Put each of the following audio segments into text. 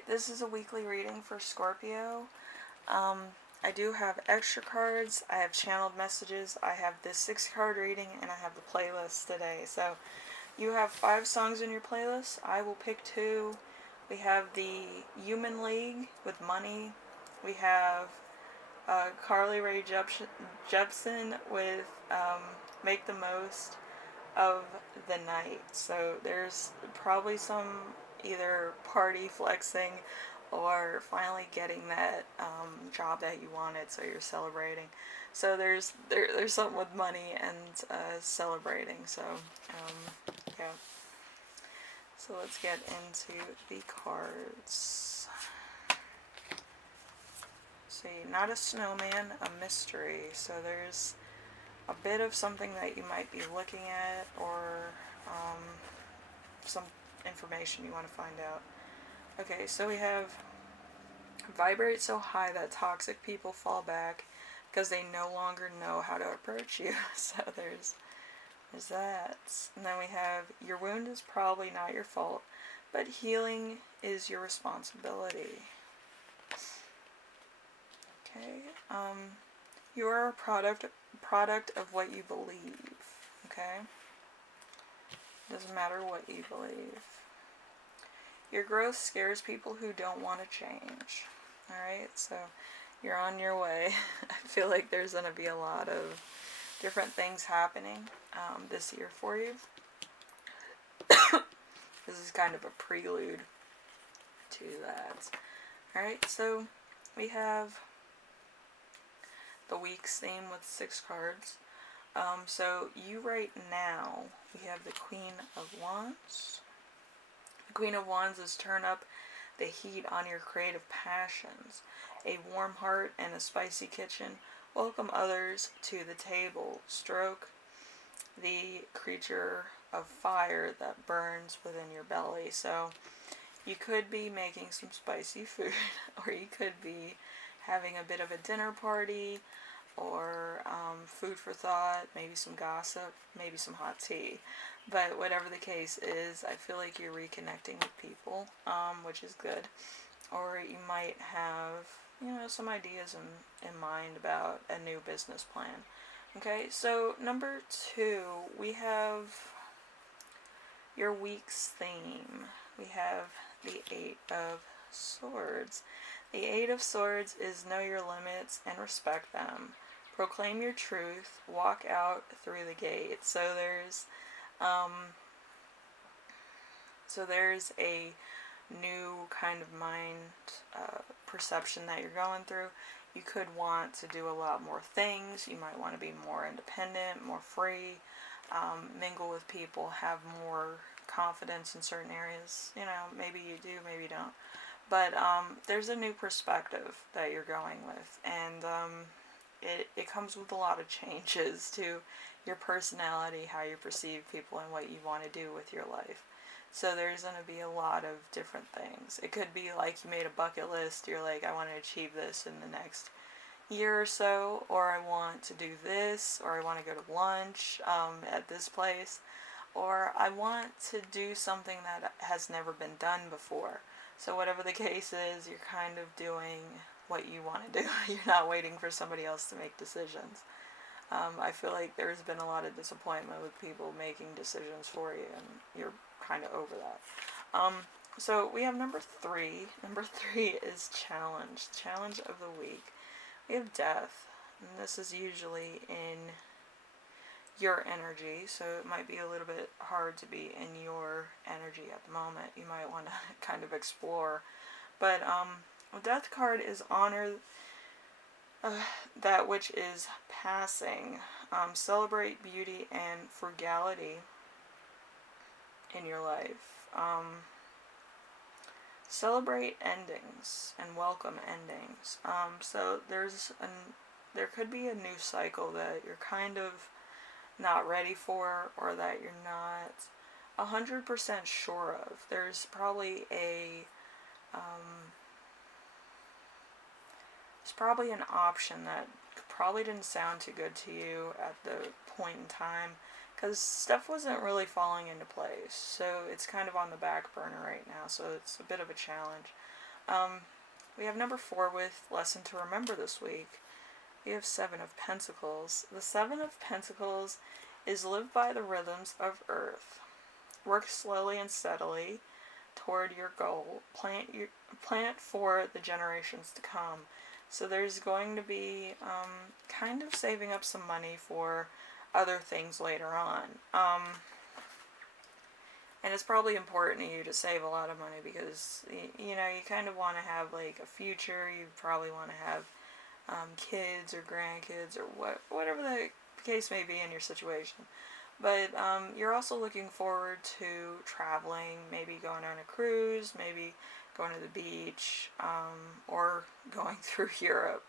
Alright, this is a weekly reading for Scorpio. I do have extra cards, I have channeled messages, I have this 6-card reading, and I have the playlist today. So you have 5 songs in your playlist. I will pick 2. We have the Human League with Money. We have Carly Rae Jepsen with Make the Most of the Night. So there's probably some either party flexing or finally getting that job that you wanted, so you're celebrating. So there's something with money and celebrating. So yeah. So let's get into the cards. See, not a snowman, a mystery. So there's a bit of something that you might be looking at, or some information you want to find out. Okay, so we have vibrate so high that toxic people fall back because they no longer know how to approach you. So there's that. And then we have your wound is probably not your fault, but healing is your responsibility. Okay, you are a product of what you believe. Okay, doesn't matter what you believe. Your growth scares people who don't want to change. Alright, so you're on your way. I feel like there's going to be a lot of different things happening this year for you. This is kind of a prelude to that. Alright, so we have the week's theme with 6 cards. So you right now, we have the Queen of Wands. The Queen of Wands is turn up the heat on your creative passions. A warm heart and a spicy kitchen. Welcome others to the table. Stroke the creature of fire that burns within your belly. So you could be making some spicy food, or you could be having a bit of a dinner party, or food for thought, maybe some gossip, maybe some hot tea. But whatever the case is, I feel like you're reconnecting with people, which is good. Or you might have, some ideas in mind about a new business plan. Okay, so number 2, we have your week's theme. We have the 8 of Swords. The 8 of Swords is know your limits and respect them. Proclaim your truth. Walk out through the gate. So there's a new kind of mind perception that you're going through. You could want to do a lot more things. You might want to be more independent, more free, mingle with people, have more confidence in certain areas. Maybe you do, maybe you don't. But there's a new perspective that you're going with, and it comes with a lot of changes to your personality, how you perceive people, and what you want to do with your life. So there's going to be a lot of different things. It could be like you made a bucket list. You're like, I want to achieve this in the next year or so, or I want to do this, or I want to go to lunch at this place, or I want to do something that has never been done before. So whatever the case is, you're kind of doing what you want to do. You're not waiting for somebody else to make decisions. I feel like there's been a lot of disappointment with people making decisions for you, and you're kind of over that. So we have number 3. Number 3 is challenge. Challenge of the week. We have death, and this is usually in your energy, so it might be a little bit hard to be in your energy at the moment. You might want to kind of explore. But the death card is honor that which is passing. Celebrate beauty and frugality in your life. Celebrate endings and welcome endings. So there could be a new cycle that you're kind of not ready for, or that you're not 100% sure of. There's probably an option that probably didn't sound too good to you at the point in time, because stuff wasn't really falling into place. So it's kind of on the back burner right now, so it's a bit of a challenge. We have number 4 with lesson to remember this week. We have 7 of Pentacles. The 7 of Pentacles is live by the rhythms of Earth. Work slowly and steadily toward your goal. Plant for the generations to come. So there's going to be kind of saving up some money for other things later on. And it's probably important to you to save a lot of money because, you know, you kind of want to have like a future. You probably want to have kids or grandkids or whatever the case may be in your situation. But you're also looking forward to traveling, maybe going on a cruise, maybe going to the beach, or going through Europe.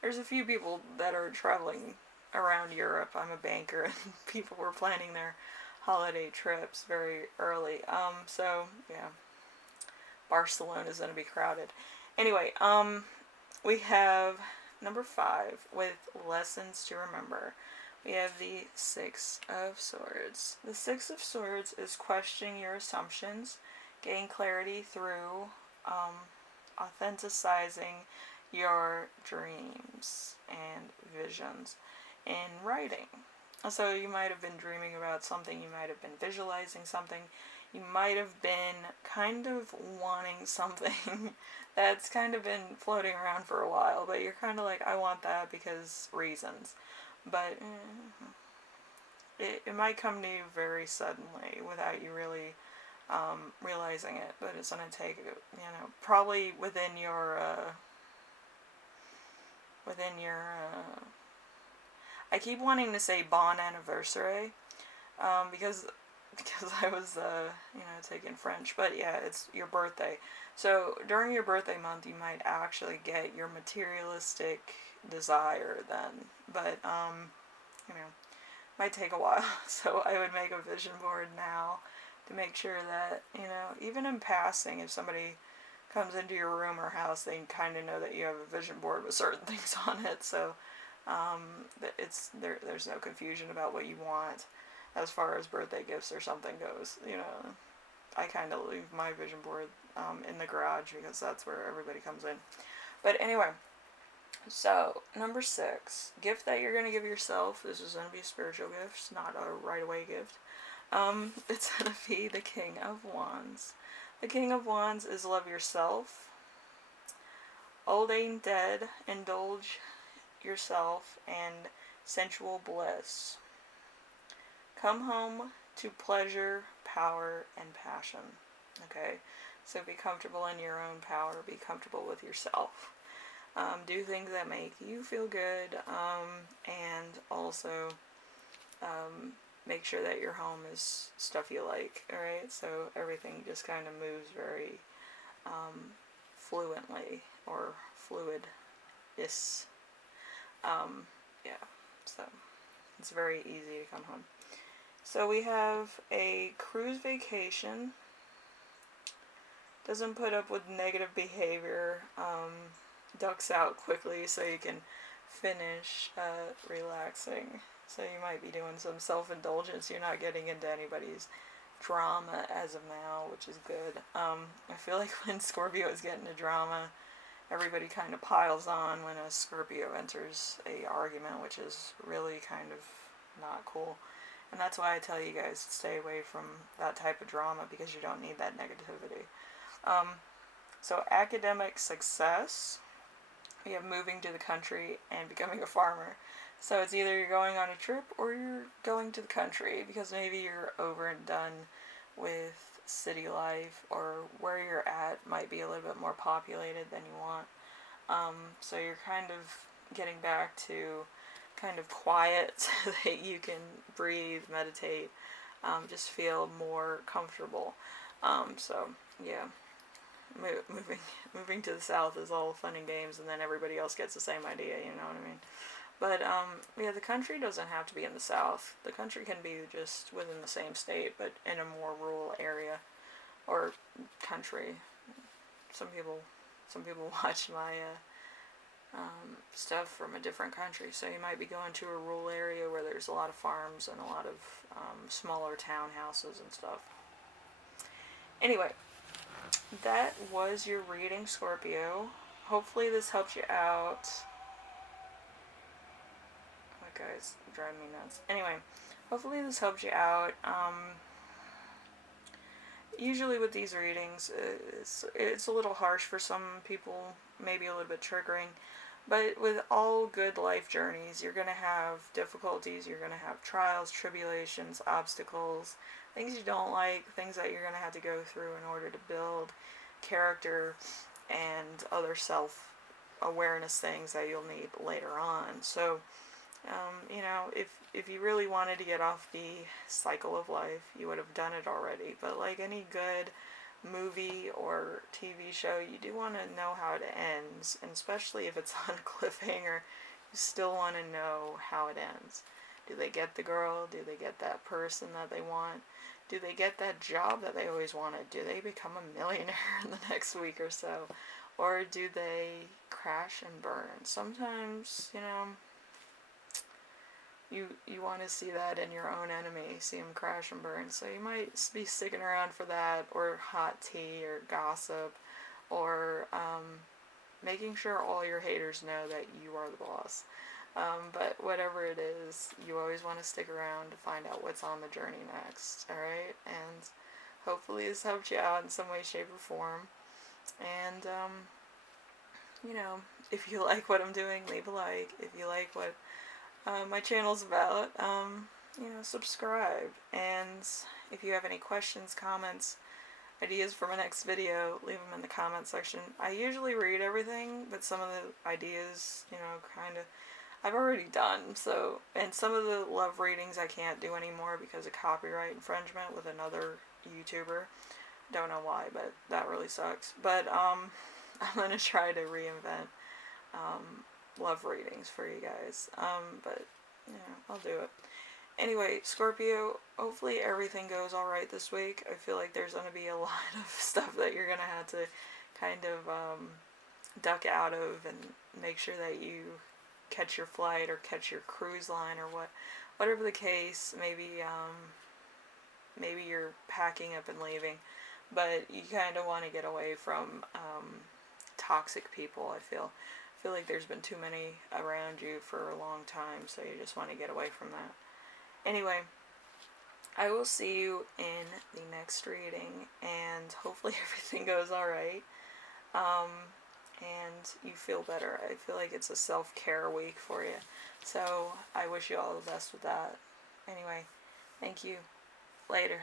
There's a few people that are traveling around Europe. I'm a banker, and people were planning their holiday trips very early. So, yeah, Barcelona is going to be crowded. Anyway, we have number 5 with lessons to remember. We have the 6 of Swords. The 6 of Swords is questioning your assumptions, gain clarity through authenticizing your dreams and visions in writing. So you might have been dreaming about something, you might have been visualizing something, you might have been kind of wanting something that's kind of been floating around for a while, but you're kind of like, I want that because reasons. But it might come to you very suddenly without you really realizing it, but it's going to take, you know, probably within your I keep wanting to say bon anniversary, because I was, you know, taking French, but yeah, it's your birthday. So during your birthday month, you might actually get your materialistic desire then, but, you know, might take a while. So I would make a vision board now to make sure that, you know, even in passing, if somebody comes into your room or house, they kind of know that you have a vision board with certain things on it, so there's no confusion about what you want as far as birthday gifts or something goes. You know, I kind of leave my vision board in the garage because that's where everybody comes in. But anyway, so number 6, gift that you're going to give yourself. This is going to be a spiritual gift, not a right away gift. It's going to be the King of Wands. The King of Wands is love yourself. Old ain't dead. Indulge yourself and sensual bliss. Come home to pleasure, power, and passion. Okay, so be comfortable in your own power. Be comfortable with yourself. Do things that make you feel good, and also make sure that your home is stuff you like. Alright, so everything just kind of moves very fluently or fluid-is. Yeah, so it's very easy to come home. So we have a cruise vacation. Doesn't put up with negative behavior. Ducks out quickly so you can finish relaxing. So you might be doing some self-indulgence. You're not getting into anybody's drama as of now, which is good. I feel like when Scorpio is getting into drama, everybody kind of piles on when a Scorpio enters a argument, which is really kind of not cool. And that's why I tell you guys to stay away from that type of drama, because you don't need that negativity. So academic success, we have moving to the country and becoming a farmer. So it's either you're going on a trip or you're going to the country because maybe you're over and done with city life, or where you're at might be a little bit more populated than you want. So you're kind of getting back to kind of quiet so that you can breathe, meditate, just feel more comfortable. So yeah, moving to the south is all fun and games, and then everybody else gets the same idea, you know what I mean? But yeah, the country doesn't have to be in the south. The country can be just within the same state, but in a more rural area or country. Some people watch my stuff from a different country, so you might be going to a rural area where there's a lot of farms and a lot of smaller townhouses and stuff. Anyway, that was your reading, Scorpio. Hopefully this helped you out. That guy's driving me nuts. Anyway, hopefully this helped you out. Usually with these readings, it's a little harsh for some people, maybe a little bit triggering. But with all good life journeys, you're going to have difficulties, you're going to have trials, tribulations, obstacles, things you don't like, things that you're going to have to go through in order to build character and other self awareness things that you'll need later on. So, you know, if you really wanted to get off the cycle of life, you would have done it already. But like any good movie or TV show, you do want to know how it ends, and especially if it's on a cliffhanger, you still want to know how it ends. Do they get the girl? Do they get that person that they want? Do they get that job that they always wanted? Do they become a millionaire in the next week or so? Or do they crash and burn? Sometimes, you know, you want to see that in your own enemy, see him crash and burn. So you might be sticking around for that, or hot tea, or gossip, or making sure all your haters know that you are the boss. But whatever it is, you always want to stick around to find out what's on the journey next, alright? And hopefully this helped you out in some way, shape, or form. And, you know, if you like what I'm doing, leave a like. If you like what my channel's about, you know, subscribe. And if you have any questions, comments, ideas for my next video, leave them in the comment section. I usually read everything, but some of the ideas, you know, kind of, I've already done. So, and some of the love readings I can't do anymore because of copyright infringement with another YouTuber. Don't know why, but that really sucks. But, I'm gonna try to reinvent, love readings for you guys. But, you know, I'll do it. Anyway, Scorpio, hopefully everything goes alright this week. I feel like there's going to be a lot of stuff that you're going to have to kind of duck out of, and make sure that you catch your flight or catch your cruise line, or whatever the case. Maybe maybe you're packing up and leaving, but you kind of want to get away from toxic people. I feel like there's been too many around you for a long time, so you just want to get away from that. Anyway, I will see you in the next reading, and hopefully everything goes alright, and you feel better. I feel like it's a self-care week for you, so I wish you all the best with that. Anyway, thank you. Later.